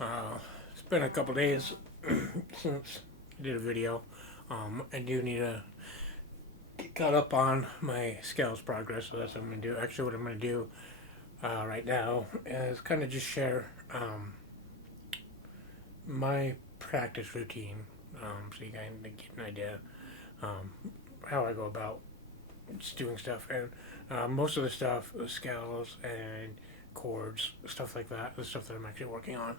It's been a couple days since I did a video. I do need to get caught up on my scales progress, so that's what I'm going to do. Actually, what I'm going to do right now is kind of just share my practice routine so you kind of get an idea um, how I go about just doing stuff. And most of the stuff, the scales and chords, stuff like that, the stuff that I'm actually working on.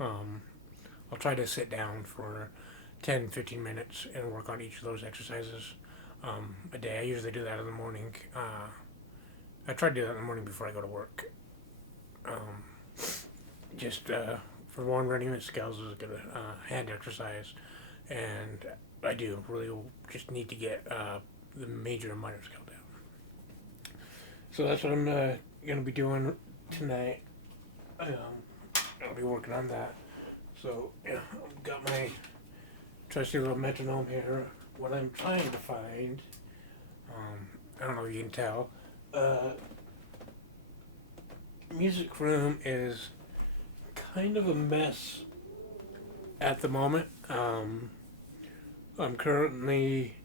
Um, I'll try to sit down for 10, 15 minutes and work on each of those exercises a day. I usually do that in the morning. I try to do that in the morning before I go to work. Um, just for one, running with scales is a good hand exercise, and I do really just need to get the major and minor scale down. So that's what I'm going to be doing tonight. I'll be working on that. So yeah, I've got my trusty little metronome here. What I'm trying to find, I don't know if you can tell, uh, music room is kind of a mess at the moment. I'm currently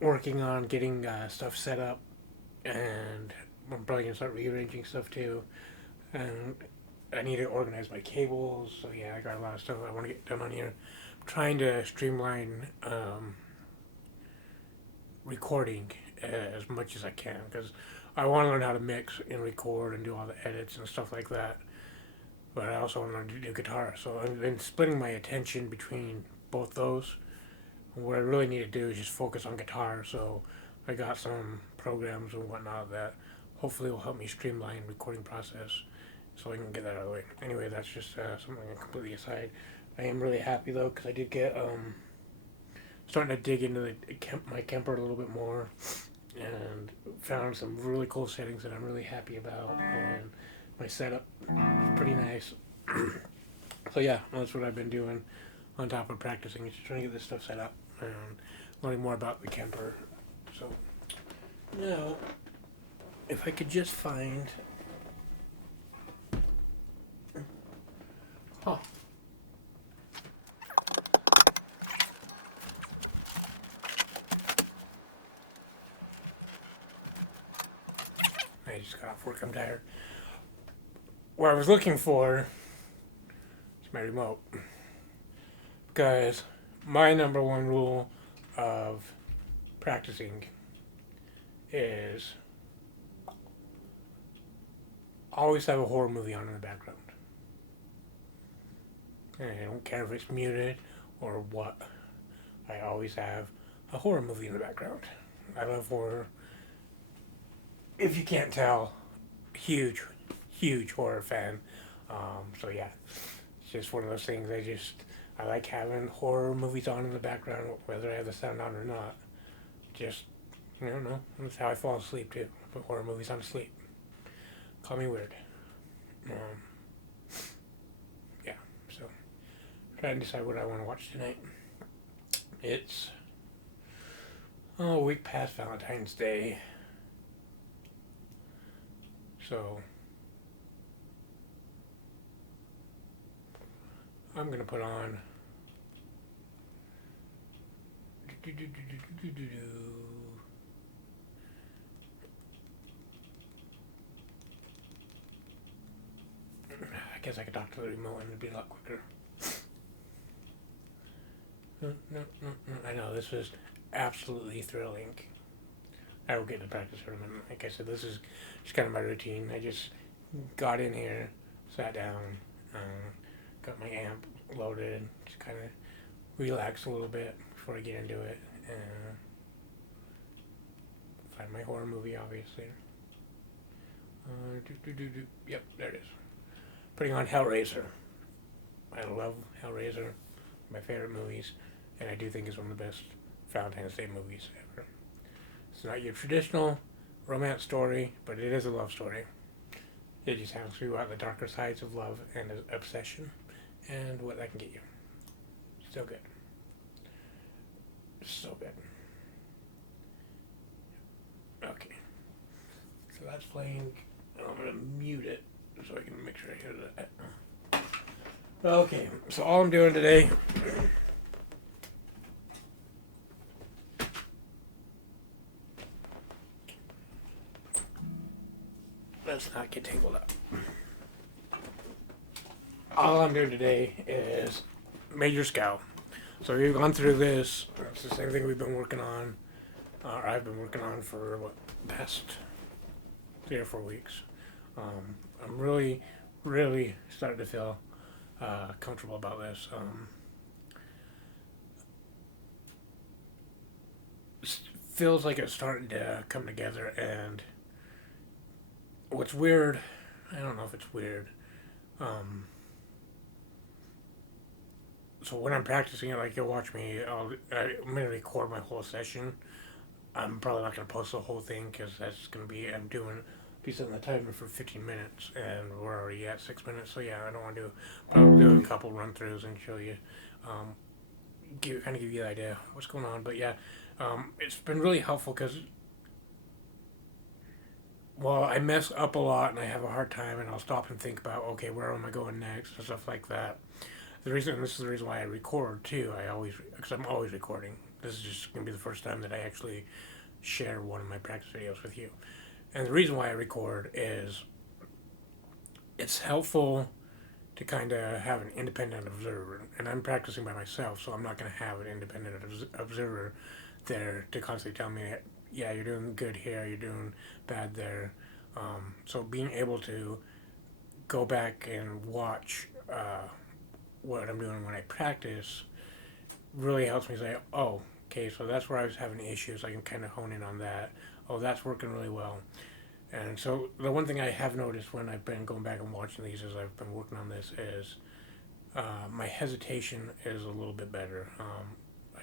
working on getting stuff set up, and I'm probably gonna start rearranging stuff too. And I need to organize my cables. So yeah, I got a lot of stuff I want to get done on here. I'm trying to streamline recording as much as I can because I want to learn how to mix and record and do all the edits and stuff like that. But I also want to learn to do guitar. So I've been splitting my attention between both those. What I really need to do is just focus on guitar. So I got some programs and whatnot that hopefully will help me streamline recording process so I can get that out of the way. Anyway, that's just something completely aside. I am really happy though because I did get starting to dig into my Kemper a little bit more and found some really cool settings that I'm really happy about, and my setup is pretty nice. So yeah, that's what I've been doing on top of practicing, is just trying to get this stuff set up and learning more about the Kemper. So now, if I could just find, huh, I just got off work, I'm tired. What I was looking for is my remote. Because my number one rule of practicing is always have a horror movie on in the background. And I don't care if it's muted or what. I always have a horror movie in the background. I love horror. If you can't tell, huge, huge horror fan. So yeah, it's just one of those things. I like having horror movies on in the background, whether I have the sound on or not. Just, I don't know. That's how I fall asleep too. Put horror movies on to sleep. Call me weird. Um, yeah. So trying to decide what I want to watch tonight. It's a week past Valentine's Day, so I'm gonna put on. I guess I could talk to the remote and it'd be a lot quicker. No. I know this is absolutely thrilling. I will get into practice for a minute. Like I said, this is just kind of my routine. I just got in here, sat down, got my amp loaded, just kind of relax a little bit before I get into it, and find my horror movie, obviously. Yep, there it is. Putting on Hellraiser. I love Hellraiser, my favorite movies, and I do think it's one of the best Valentine's Day movies ever. It's not your traditional romance story, but it is a love story. It just has to about the darker sides of love and obsession and what that can get you. So good. So good. Okay. So that's playing. I'm going to mute it so I can make sure I hear that. Okay, so all I'm doing today, let's not get tangled up. All I'm doing today is major scale. So we've gone through this. It's the same thing we've been working on, or I've been working on for what, past 3 or 4 weeks. I'm really, really starting to feel comfortable about this. Feels like it's starting to come together, and what's weird, I don't know if it's weird. Um, so when I'm practicing it, like you'll watch me, I'm gonna record my whole session. I'm probably not gonna post the whole thing because that's gonna be be setting the timer for 15 minutes, and we're already at 6 minutes. So yeah, I don't want to do. But I'll do a couple run throughs and show you, kind of give you the idea what's going on. But yeah, it's been really helpful because well, I mess up a lot and I have a hard time, and I'll stop and think about, okay, where am I going next and stuff like that. This is the reason why I record too. Because I'm always recording. This is just gonna be the first time that I actually share one of my practice videos with you. And the reason why I record is it's helpful to kind of have an independent observer. And I'm practicing by myself, so I'm not going to have an independent observer there to constantly tell me, yeah, you're doing good here, you're doing bad there. So being able to go back and watch what I'm doing when I practice really helps me say, oh, okay, so that's where I was having issues. I can kind of hone in on that. Oh, that's working really well. And so the one thing I have noticed when I've been going back and watching these as I've been working on this is my hesitation is a little bit better. I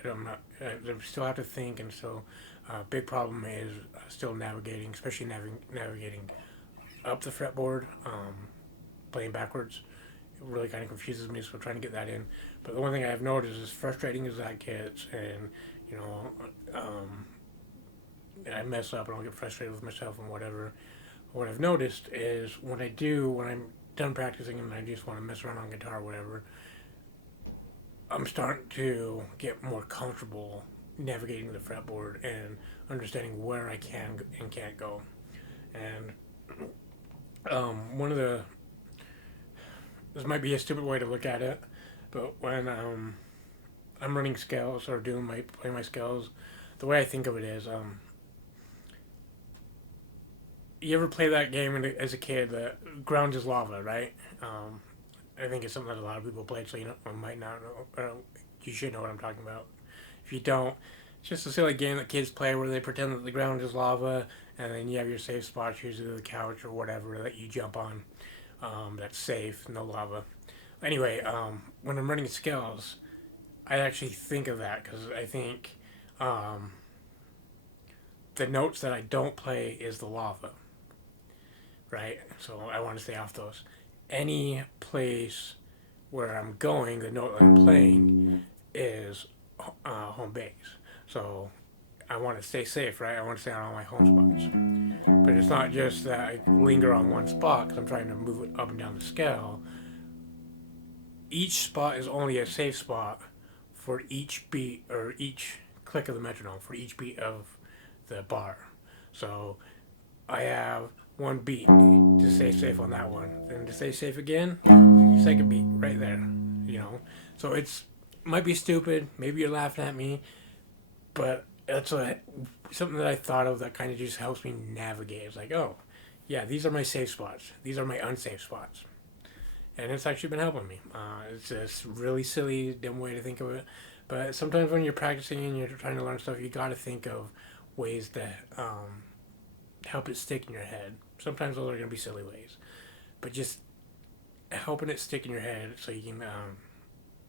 still have to think, and so big problem is still navigating, especially navigating up the fretboard, playing backwards. It really kind of confuses me, so trying to get that in. But the one thing I have noticed, as frustrating as that gets, and you know, I mess up and I'll get frustrated with myself and whatever. What I've noticed is when I'm done practicing and I just want to mess around on guitar or whatever, I'm starting to get more comfortable navigating the fretboard and understanding where I can and can't go. And one of the this might be a stupid way to look at it, but when I'm running scales or playing my scales, the way I think of it is, you ever play that game as a kid, the ground is lava, right? I think it's something that a lot of people played, so you might not know. You should know what I'm talking about. If you don't, it's just a silly game that kids play where they pretend that the ground is lava, and then you have your safe spots, usually the couch or whatever that you jump on. That's safe, no lava. Anyway, when I'm running scales, I actually think of that because I think the notes that I don't play is the lava, right? So I want to stay off those. Any place where I'm going, the note I'm playing is home base. So I want to stay safe, right? I want to stay on all my home spots. But it's not just that I linger on one spot because I'm trying to move it up and down the scale. Each spot is only a safe spot for each beat or each click of the metronome, for each beat of the bar. So I have one beat to stay safe on that one. Then to stay safe again, second beat right there. So it's might be stupid. Maybe you're laughing at me, but that's something that I thought of that kind of just helps me navigate. It's like, oh, yeah, these are my safe spots. These are my unsafe spots, and it's actually been helping me. It's just really silly, dumb way to think of it, but sometimes when you're practicing and you're trying to learn stuff, you got to think of ways that help it stick in your head. Sometimes those are going to be silly ways, but just helping it stick in your head so you can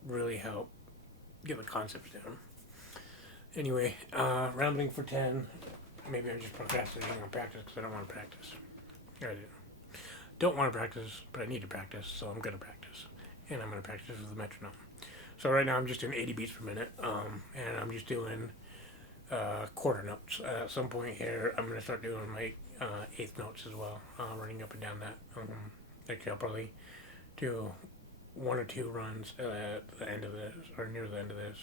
really help get the concepts down. Anyway, rounding for 10. Maybe I'm just procrastinating on practice because I don't want to practice. I don't want to practice, but I need to practice, so I'm going to practice. And I'm going to practice with the metronome. So right now I'm just doing 80 beats per minute, and I'm just doing quarter notes. At some point here, I'm going to start doing my eighth notes as well, running up and down that. Actually, I'll probably do one or two runs at the end of this, or near the end of this,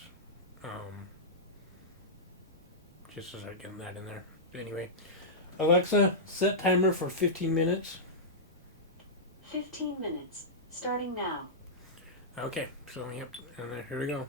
just to start getting that in there. Anyway, Alexa, set timer for 15 minutes. 15 minutes, starting now. Okay, so yep, and then here we go.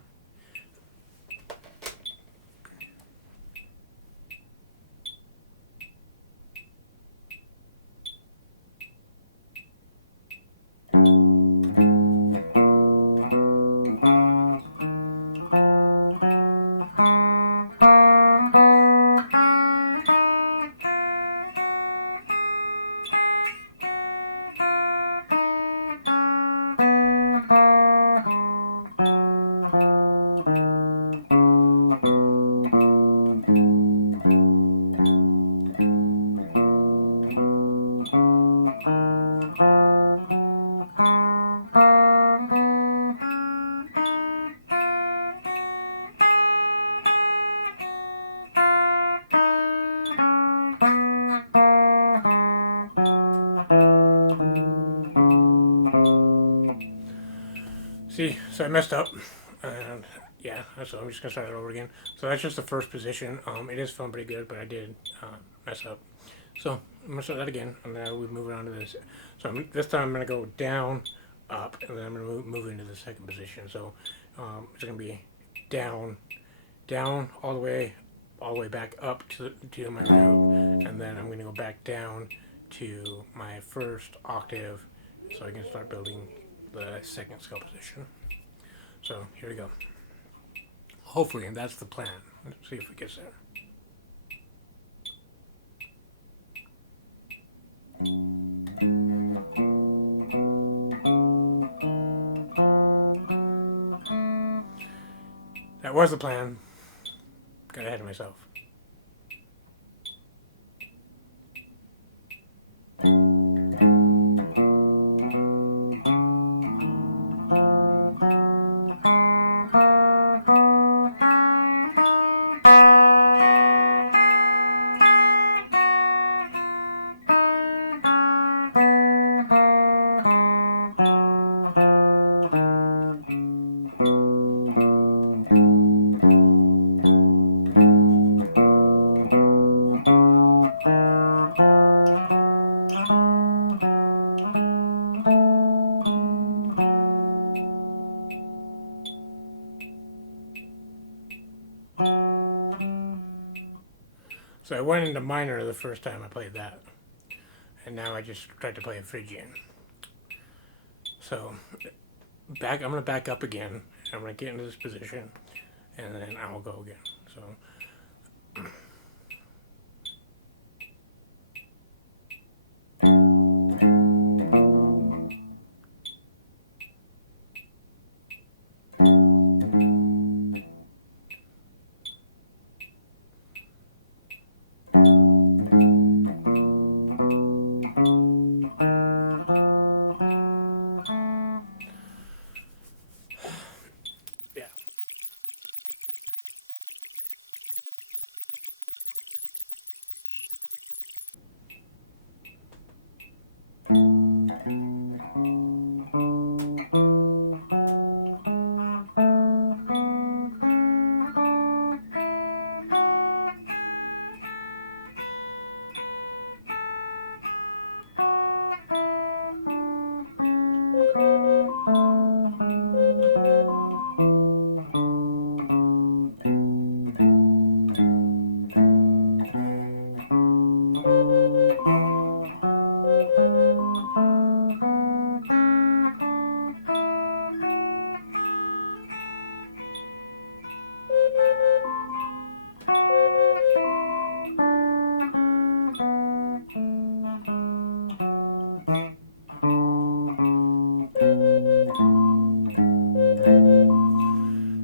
See, so I messed up, and yeah, so I'm just gonna start it over again. So that's just the first position. It is feeling pretty good, but I did mess up. So I'm gonna start that again, and then we move on to this. So this time I'm gonna go down, up, and then I'm gonna move into the second position. So it's gonna be down, down all the way back up to my root, and then I'm gonna go back down to my first octave, so I can start building the second scale position. So here we go. Hopefully, and that's the plan. Let's see if it gets there. That was the plan. Got ahead of myself. So I went into minor the first time I played that, and now I just tried to play a Phrygian. So I'm gonna back up again. I'm gonna get into this position, and then I'll go again. So.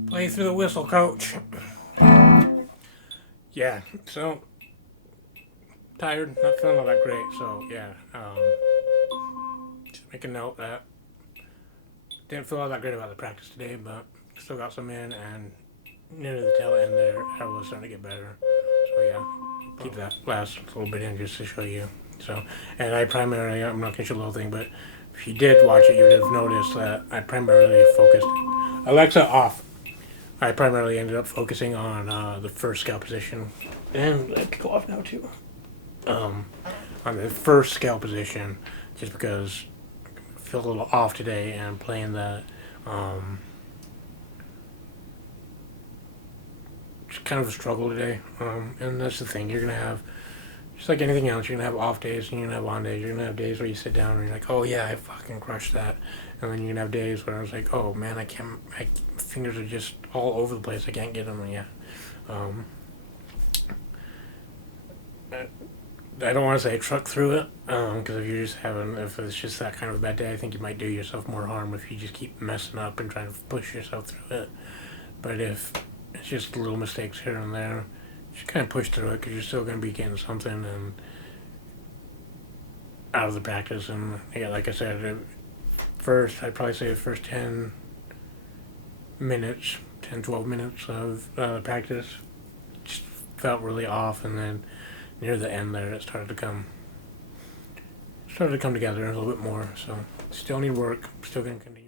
Play through the whistle, coach. Yeah, so tired, not feeling all that great. So yeah, just make a note that didn't feel all that great about the practice today, but still got some in, and near the tail end there, I was starting to get better. So yeah, keep that last little bit in just to show you. So, and I'm not gonna show the whole thing, but if you did watch it, you would have noticed that I primarily focused. Alexa off. I primarily ended up focusing on the first scale position, and it could go off now too. On the first scale position, just because I feel a little off today, and playing that. It's kind of a struggle today, and that's the thing. You're gonna have, just like anything else, you're gonna have off days and you're gonna have on days. You're gonna have days where you sit down and you're like, oh yeah, I fucking crushed that, and then you're gonna have days where I was like, oh man, I can't. My fingers are just all over the place. I can't get them yet. Um, I don't want to say truck through it, because if it's just that kind of a bad day, I think you might do yourself more harm if you just keep messing up and trying to push yourself through it. But if it's just little mistakes here and there, just kind of push through it, because you're still going to be getting something and out of the practice. And yeah, like I said, first, I'd probably say the first 10 minutes, 10, 12 minutes of practice just felt really off, and then near the end there, it started to come together a little bit more. So still need work. Still gonna continue.